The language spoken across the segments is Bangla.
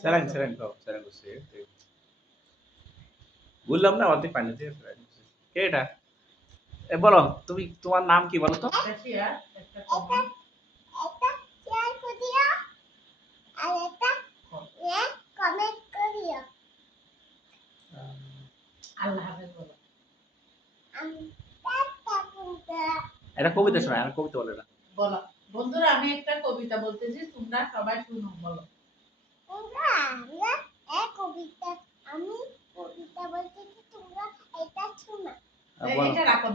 স্যারাং স্যারাং খাও স্যারাং করছে বললাম না অর্ধেক পানি দিয়ে কে এটা এ বলো তুমি তোমার নাম কি বলো তো এটা কবিতা শোনায় কবিতা বলে না বলো বন্ধুরা আমি একটা কবিতা বলতেছি তোমরা সবাই শুনো বলো তোমরা আমরা এক কবিতা আমি কবিতা বলতেছি তোমরা এটা শোনো? এটা রাখো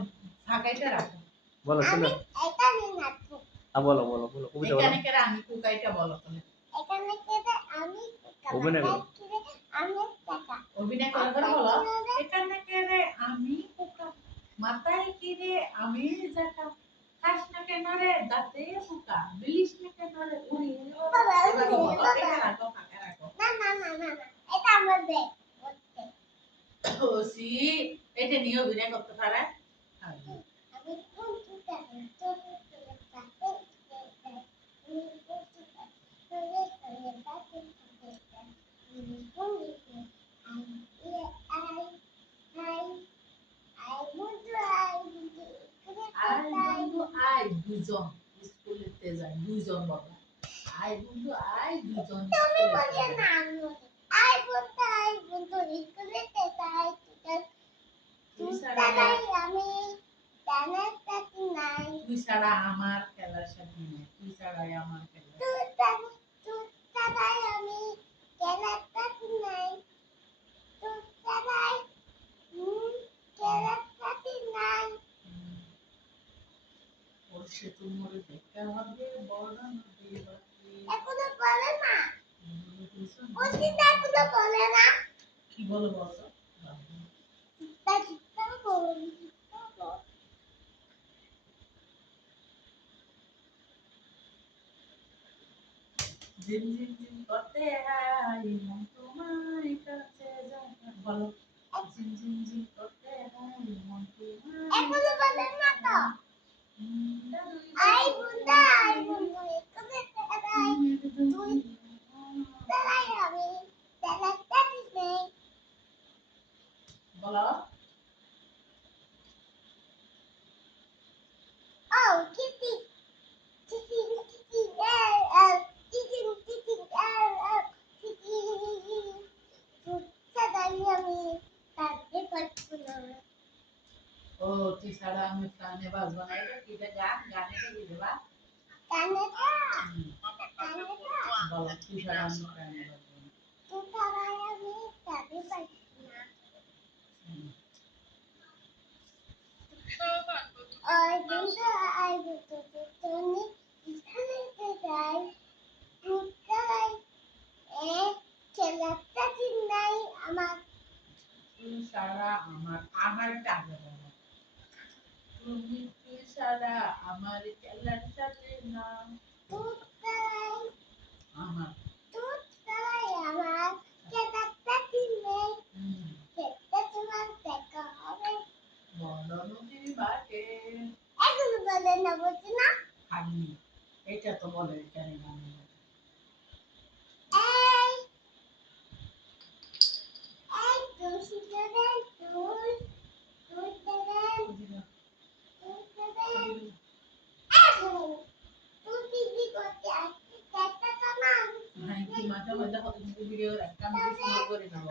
ফাঁকা এটা রাখো। বলো শোনো। এটা নিয়ে নাচবো আ, বলো বলো বলো কবিতা বলো। এখানে কেরা আমি কুকাইটা বলো তুমি। এখানে কেটে আমি অভিনয় করো। আমি টাকা। অভিনয় করে করে বলো এখানে কেরে আমি পোকা মাথায় কিরে আমি জাকা খাস না কেন রে দাঁতে পোকা বিলিস না কেন রে উড়ি এবার বলো এটা রাখো ফাঁকা রাখো না না না এটা আমার ব্যাগ বলতে ওসি এটা নিয়ে অভিনয় করতে পারে আমি কোন টুকা তো তোলে পাতে আমি কোন টুকা তোলে তোলে পাতে আমি কোন টুকা আই আই আই আই মুদু আই মুদু আর বন্ধু আই দুজন স্কুলেতে যায় দুজন বাবা। আই বন্ধু আই দুজন তুমি স্কুলেতে বলিয়ে যায়। না আই বন্ধু আই বন্ধু স্কুলে তাই তুই তুই তুই ছাড়া আমি জানার তাকি নাই। তুই ছাড়া আমার খেলার সাথে নাই। তুই ছাড়াই আমার খেলা তুই তাই তুই তাই আমি জানার তাকি নাই তুই তাই হুম জানার তাকি নাই ওর সে তোমার দেখা হবে বড় নদী বাকি এখনও বলে না। কিন্তু এখনও বলে না। কি বলো বল। জিম জিম জিম করতে হাই মন তোমার কাছে যায় বলো। জিম জিম জিম করতে হাই মন তোমার এখনও বলে না তো আই বুন্দা আই বুন্দা এখনও তাই তুই তাই আমি জানার তাকি নেই বলো Oh, kitty. Kitty, kitty, uh, uh, kitty, kitty, uh, uh, kitty. Saday আমি কাঁদতে পারছি না ও তুই ছাড়া আমি প্রাণে বাঁচবো না। এটা কি গান কানেটা কানেটা বলো তুই ছাড়া আমি প্রাণে খেলাটা নাই আমার। আমার টাকা তুমি ছাড়া আমার খেলার সাথে না নেই। হুম, খেলতে তোমার দেখা হবে বড় নদীর বাটে এগুলো বলে না বলছি না খালি এটা তো বলে এখানে গান এই এই তুই শিখবে তুই তুই দেবেন তুই দেবেন এখন তুই দিদি করতে আসছিস একটা কামান হয়তো কি মাঝে মাঝে কত ভিডিও একটা আমি করে নেব।